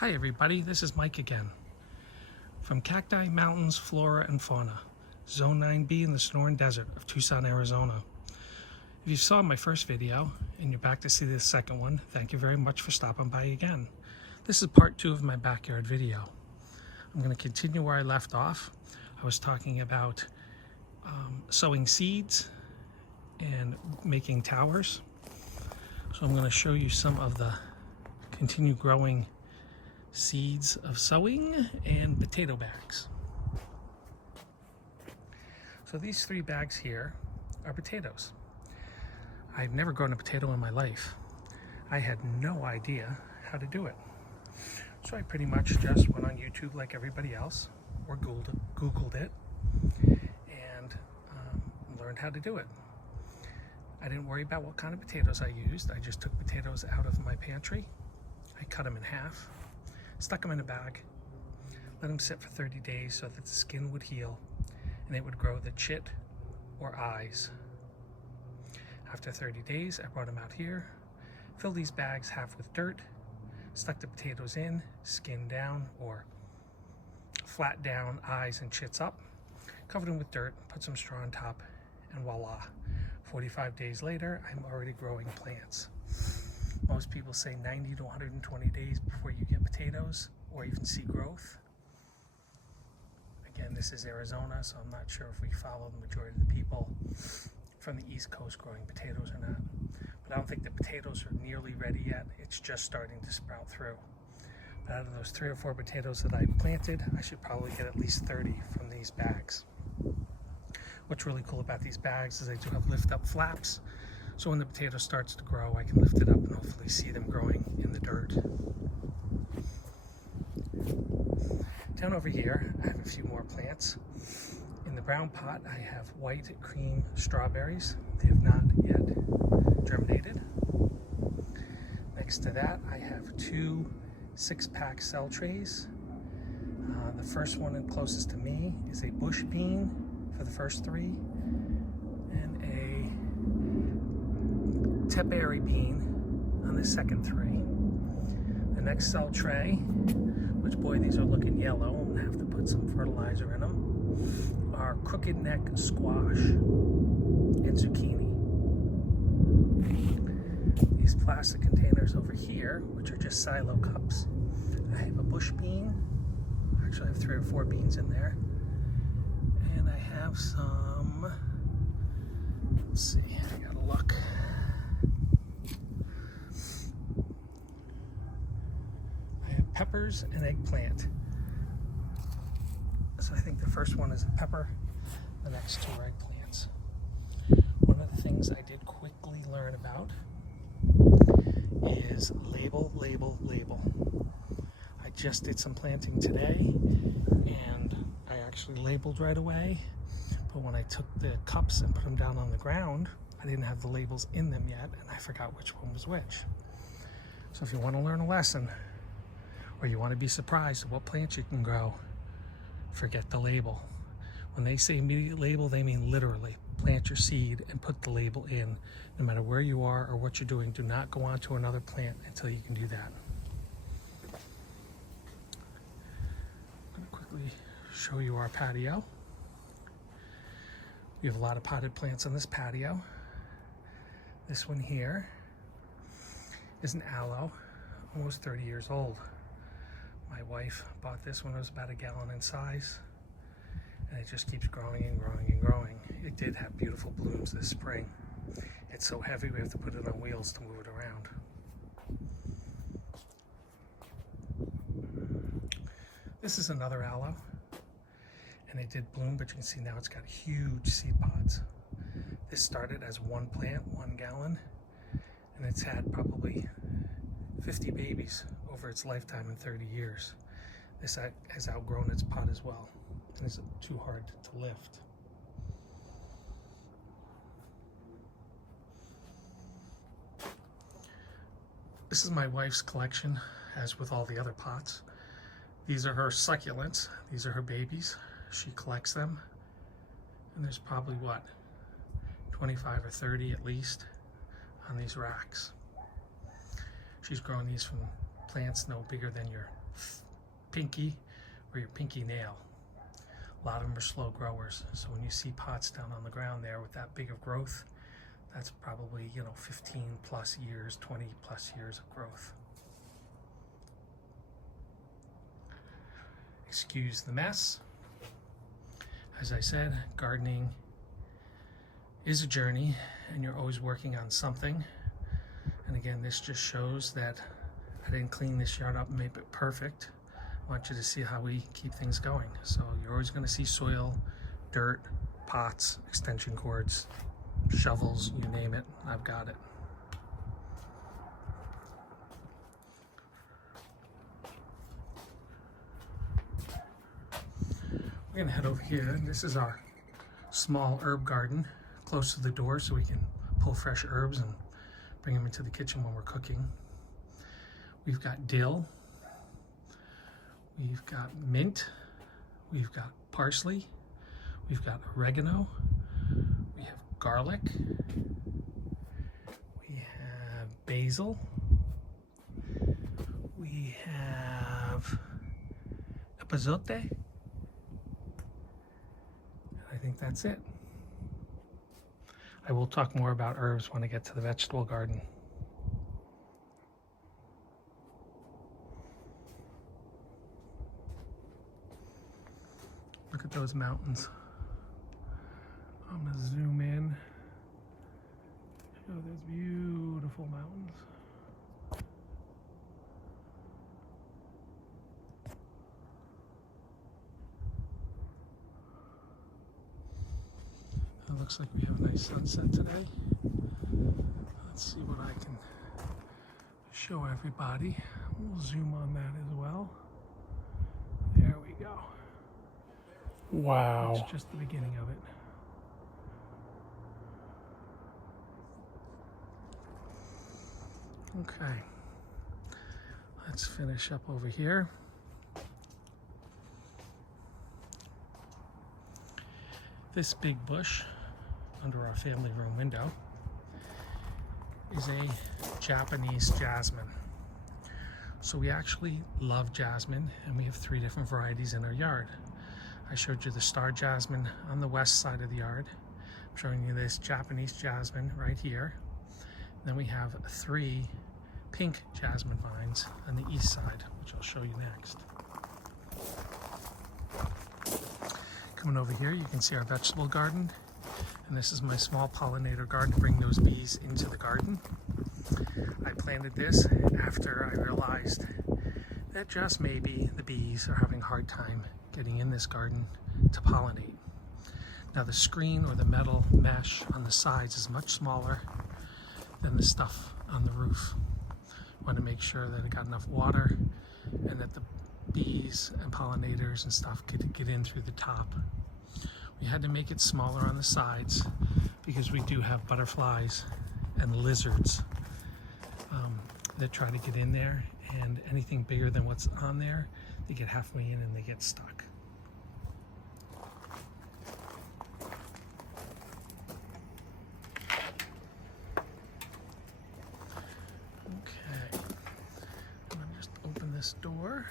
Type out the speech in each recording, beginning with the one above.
Hi everybody, this is Mike again. From Cacti, Mountains, Flora, and Fauna, Zone 9B in the Sonoran Desert of Tucson, Arizona. If you saw my first video and you're back to see this second one, thank you very much for stopping by again. This is part 2 of my backyard video. I'm going to continue where I left off. I was talking about sowing seeds and making towers. So I'm going to show you some of the continue growing seeds of sowing and potato bags. So these 3 bags here are potatoes. I've never grown a potato in my life. I had no idea how to do it. So I pretty much just went on YouTube like everybody else, or Googled it, and learned how to do it. I didn't worry about what kind of potatoes I used. I just took potatoes out of my pantry. I cut them in half, stuck them in a bag, let them sit for 30 days so that the skin would heal and it would grow the chit or eyes. After 30 days, I brought them out here, filled these bags half with dirt, stuck the potatoes in, skin down or flat down, eyes and chits up, covered them with dirt, put some straw on top, and voila. 45 days later, I'm already growing plants. Most people say 90 to 120 days before you get potatoes or even see growth. Again, this is Arizona, so I'm not sure if we follow the majority of the people from the East Coast growing potatoes or not. But I don't think the potatoes are nearly ready yet. It's just starting to sprout through. But out of those 3 or 4 potatoes that I planted, I should probably get at least 30 from these bags. What's really cool about these bags is they do have lift-up flaps. So when the potato starts to grow, I can lift it up and hopefully see them growing in the dirt. Down over here, I have a few more plants. In the brown pot, I have white cream strawberries. They have not yet germinated. Next to that, I have 2 6-pack cell trays. The first one and closest to me is a bush bean for the first 3, and a teberry bean on the second 3. The next cell tray, which boy these are looking yellow, I'm gonna have to put some fertilizer in them, are crooked neck squash and zucchini. These plastic containers over here, which are just silo cups, I have a bush bean. Actually I have 3 or 4 beans in there. And I have some, let's see, I gotta look. I have peppers and eggplant. So I think the first one is a pepper, the next 2 are eggplants. One of the things I did quickly learn about is label, label, label. I just did some planting today and I actually labeled right away, but when I took the cups and put them down on the ground, I didn't have the labels in them yet, and I forgot which one was which. So if you want to learn a lesson, or you want to be surprised at what plants you can grow, forget the label. When they say immediate label, they mean literally plant your seed and put the label in. No matter where you are or what you're doing, do not go on to another plant until you can do that. I'm going to quickly show you our patio. We have a lot of potted plants on this patio. This one here is an aloe, almost 30 years old. My wife bought this when it was about 1 gallon in size, and it just keeps growing and growing and growing. It did have beautiful blooms this spring. It's so heavy we have to put it on wheels to move it around. This is another aloe, and it did bloom, but you can see now it's got huge seed pods. This started as 1 plant, 1 gallon, and it's had probably 50 babies over its lifetime in 30 years. This has outgrown its pot as well, and it's too hard to lift. This is my wife's collection, as with all the other pots. These are her succulents. These are her babies. She collects them, and there's probably, what, 25 or 30 at least on these racks. She's grown these from plants no bigger than your pinky or your pinky nail. A lot of them are slow growers. So when you see pots down on the ground there with that big of growth, that's probably, 15 plus years, 20 plus years of growth. Excuse the mess. As I said, gardening is a journey and you're always working on something. And again, this just shows that I didn't clean this yard up and make it perfect. I want you to see how we keep things going. So you're always going to see soil, dirt, pots, extension cords, shovels, you name it, I've got it. We're going to head over here. This is our small herb garden close to the door so we can pull fresh herbs and bring them into the kitchen when we're cooking. We've got dill, we've got mint, we've got parsley, we've got oregano, we have garlic, we have basil, we have epazote. I think that's it. I will talk more about herbs when I get to the vegetable garden. Look at those mountains. I'm gonna zoom in. Show those beautiful mountains. It looks like we have a nice sunset today. Let's see what I can show everybody. We'll zoom on that as well. There we go. Wow. That's just the beginning of it. Okay. Let's finish up over here. This big bush under our family room window is a Japanese jasmine. So we actually love jasmine, and we have 3 different varieties in our yard. I showed you the star jasmine on the west side of the yard. I'm showing you this Japanese jasmine right here. Then we have 3 pink jasmine vines on the east side, which I'll show you next. Coming over here, you can see our vegetable garden. And this is my small pollinator garden to bring those bees into the garden. I planted this after I realized that just maybe the bees are having a hard time getting in this garden to pollinate. Now the screen or the metal mesh on the sides is much smaller than the stuff on the roof. I want to make sure that it got enough water and that the bees and pollinators and stuff could get in through the top. We had to make it smaller on the sides because we do have butterflies and lizards that try to get in there, and anything bigger than what's on there, they get halfway in and they get stuck. Okay, I'm gonna just open this door.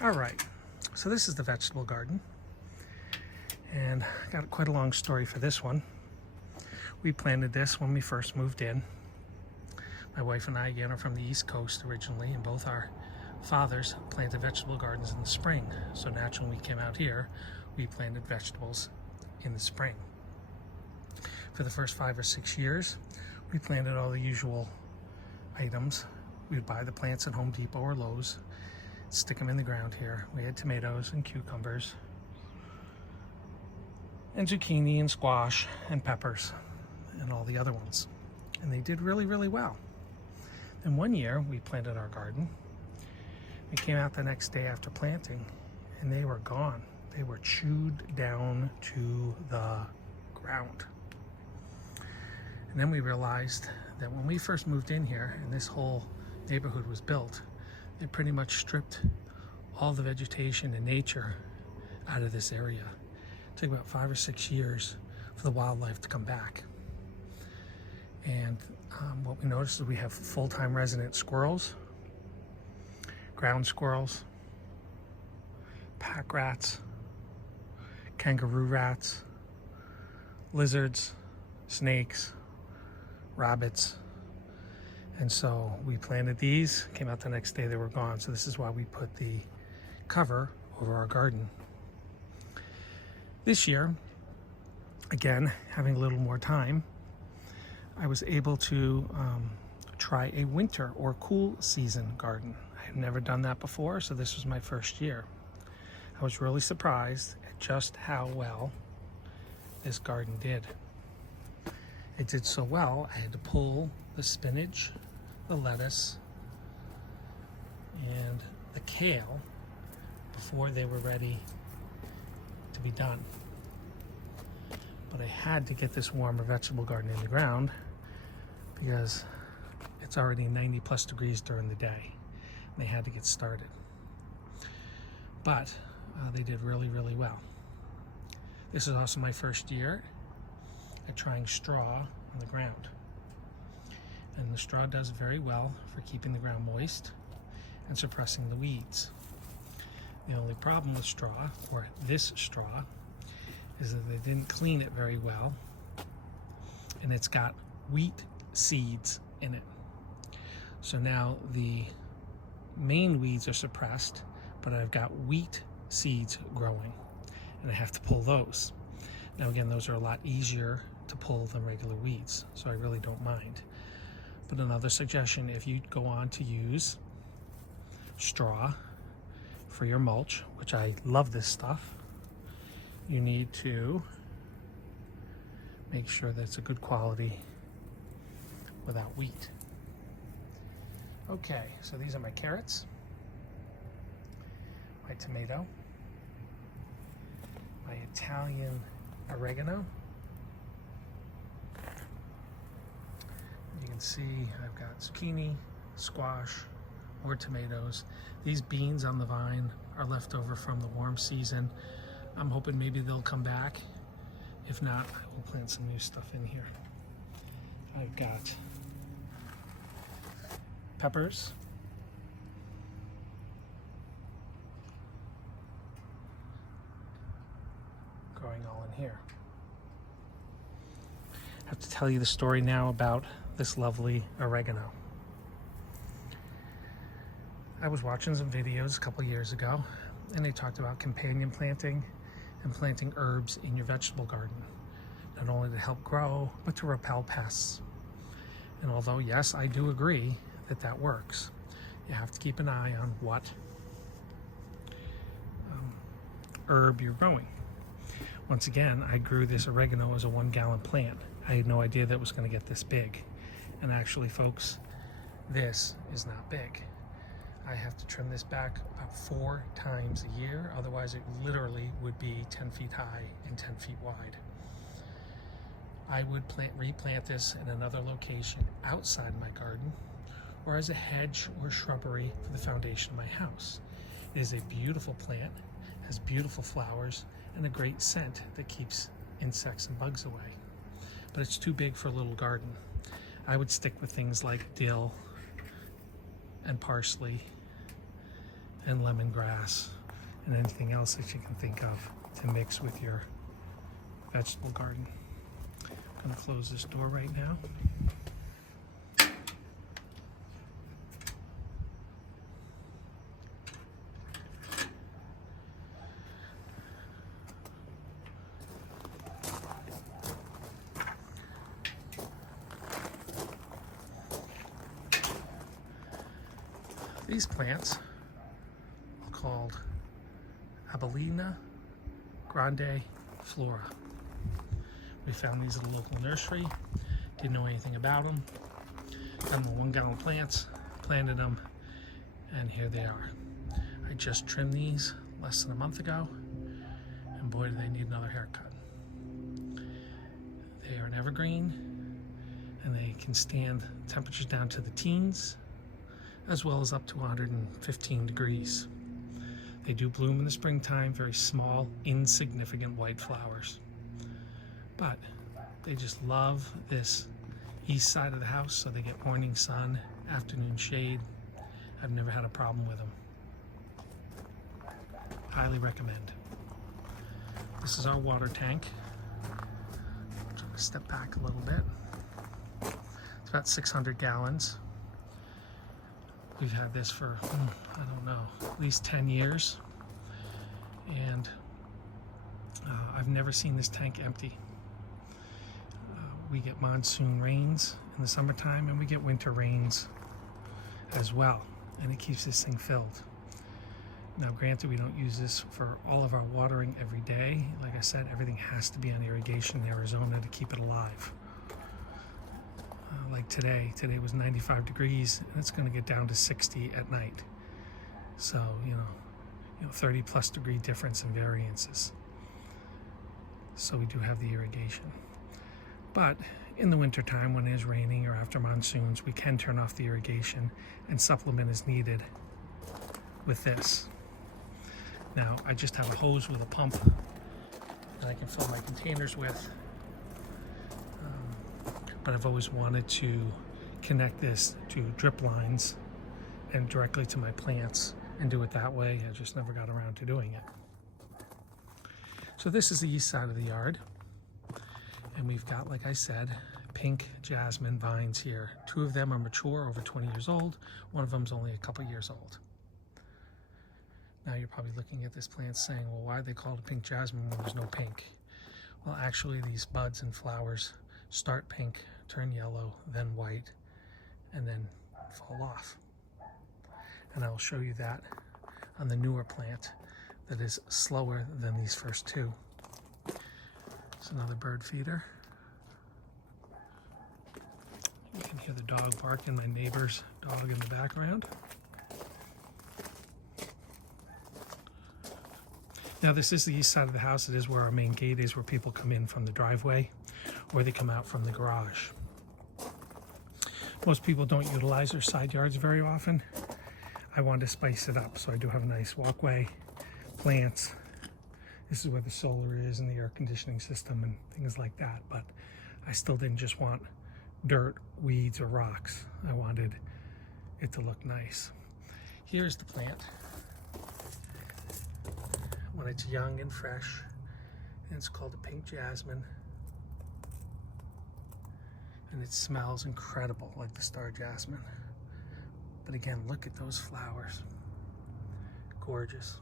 All right, so this is the vegetable garden, and I got quite a long story for this one. We planted this when we first moved in. My wife and I, again, are from the East Coast originally, and both our fathers planted vegetable gardens in the spring. So naturally, when we came out here, we planted vegetables in the spring. For the first 5 or 6 years, we planted all the usual items. We would buy the plants at Home Depot or Lowe's, stick them in the ground here. We had tomatoes and cucumbers and zucchini and squash and peppers and all the other ones. And they did really, really well. And one year we planted our garden. We came out the next day after planting and they were gone. They were chewed down to the ground. And then we realized that when we first moved in here and this whole neighborhood was built, they pretty much stripped all the vegetation and nature out of this area. It took about 5 or 6 years for the wildlife to come back. And what we noticed is we have full-time resident squirrels, ground squirrels, pack rats, kangaroo rats, lizards, snakes, rabbits. And so we planted these, came out the next day, they were gone. So this is why we put the cover over our garden. This year, again, having a little more time, I was able to try a winter or cool season garden. I have never done that before, so this was my first year. I was really surprised at just how well this garden did. It did so well, I had to pull the spinach, the lettuce, and the kale before they were ready to be done. But I had to get this warmer vegetable garden in the ground because it's already 90 plus degrees during the day. And they had to get started. But they did really, really well. This is also my first year at trying straw on the ground. And the straw does very well for keeping the ground moist and suppressing the weeds. The only problem with straw, or this straw, is that they didn't clean it very well, and it's got wheat seeds in it. So now the main weeds are suppressed, but I've got wheat seeds growing, and I have to pull those. Now again, those are a lot easier to pull than regular weeds, so I really don't mind. But another suggestion, if you go on to use straw for your mulch, which I love this stuff, you need to make sure that it's a good quality without wheat. Okay, so these are my carrots, my tomato, my Italian oregano. You can see I've got zucchini, squash, more tomatoes. These beans on the vine are left over from the warm season. I'm hoping maybe they'll come back. If not, I will plant some new stuff in here. I've got peppers, growing all in here. I have to tell you the story now about this lovely oregano. I was watching some videos a couple years ago, and they talked about companion planting and planting herbs in your vegetable garden, not only to help grow, but to repel pests. And although, yes, I do agree that that works, you have to keep an eye on what herb you're growing. Once again, I grew this oregano as a 1-gallon plant. I had no idea that it was going to get this big. And actually, folks, this is not big. I have to trim this back about 4 times a year, otherwise it literally would be 10 feet high and 10 feet wide. I would replant this in another location outside my garden, or as a hedge or shrubbery for the foundation of my house. It is a beautiful plant, has beautiful flowers, and a great scent that keeps insects and bugs away. But it's too big for a little garden. I would stick with things like dill and parsley and lemongrass and anything else that you can think of to mix with your vegetable garden. I'm going to close this door right now. These plants are called Abelina grande flora. We found these at a local nursery, didn't know anything about them, got them 1-gallon plants, planted them, and here they are. I just trimmed these less than a month ago, and boy do they need another haircut. They are an evergreen, and they can stand temperatures down to the teens, as well as up to 115 degrees. They do bloom in the springtime, very small, insignificant white flowers. But they just love this east side of the house, so they get morning sun, afternoon shade. I've never had a problem with them. Highly recommend. This is our water tank. Try to step back a little bit. It's about 600 gallons. We've had this for, I don't know, at least 10 years. And I've never seen this tank empty. We get monsoon rains in the summertime, and we get winter rains as well, and it keeps this thing filled. Now granted, we don't use this for all of our watering every day. Like I said, everything has to be on irrigation in Arizona to keep it alive. Like today was 95 degrees, and it's going to get down to 60 at night. So, you know, 30 plus degree difference in variances. So we do have the irrigation. But in the wintertime, when it is raining or after monsoons, we can turn off the irrigation and supplement as needed with this. Now, I just have a hose with a pump that I can fill my containers with. But I've always wanted to connect this to drip lines and directly to my plants and do it that way. I just never got around to doing it. So this is the east side of the yard. And we've got, like I said, pink jasmine vines here. 2 of them are mature, over 20 years old. 1 of them's only a couple years old. Now you're probably looking at this plant saying, well, why are they called a pink jasmine when there's no pink? Well, actually, these buds and flowers start pink, turn yellow, then white, and then fall off. And I'll show you that on the newer plant that is slower than these first 2. It's another bird feeder. You can hear the dog barking, my neighbor's dog in the background. Now this is the east side of the house. It is where our main gate is, where people come in from the driveway or they come out from the garage. Most people don't utilize their side yards very often. I wanted to spice it up, so I do have a nice walkway, plants. This is where the solar is and the air conditioning system and things like that. But I still didn't just want dirt, weeds, or rocks. I wanted it to look nice. Here's the plant when it's young and fresh, and it's called a pink jasmine. And it smells incredible, like the star jasmine. But again, look at those flowers. Gorgeous.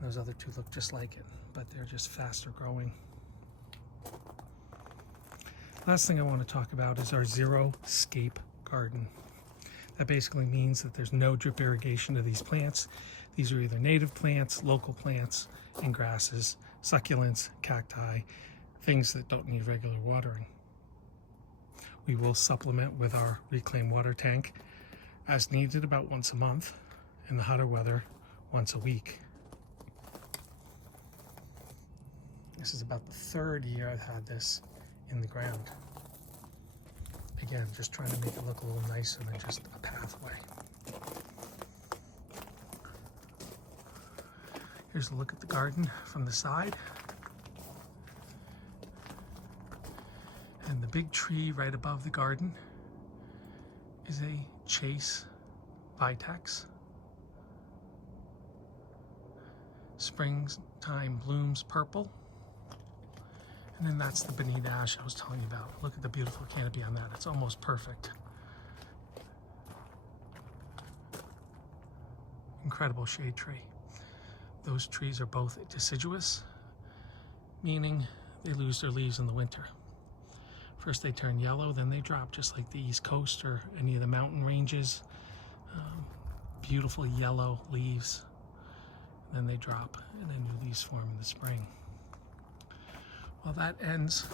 Those other 2 look just like it, but they're just faster growing. Last thing I want to talk about is our zero scape garden. That basically means that there's no drip irrigation to these plants. These are either native plants, local plants, and grasses, succulents, cacti, things that don't need regular watering. We will supplement with our reclaimed water tank as needed, about once a month, in the hotter weather, once a week. This is about the 3rd year I've had this in the ground. Again, just trying to make it look a little nicer than just a pathway. Here's a look at the garden from the side. And the big tree right above the garden is a Chase Vitex. Springtime blooms purple. And then that's the Bonita ash I was telling you about. Look at the beautiful canopy on that. It's almost perfect. Incredible shade tree. Those trees are both deciduous, meaning they lose their leaves in the winter. First they turn yellow, then they drop, just like the East Coast or any of the mountain ranges. Beautiful yellow leaves. Then they drop, and then new leaves form in the spring. Well, that ends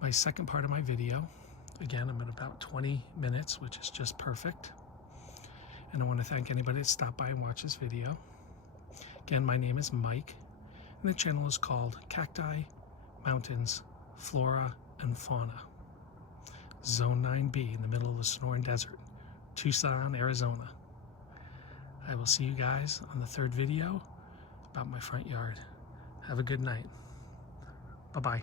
my second part of my video. Again, I'm at about 20 minutes, which is just perfect. And I want to thank anybody that stopped by and watched this video. Again, my name is Mike, and the channel is called Cacti, Mountains, Flora, and Fauna. Zone 9B in the middle of the Sonoran Desert, Tucson, Arizona. I will see you guys on the 3rd video about my front yard. Have a good night. Bye-bye.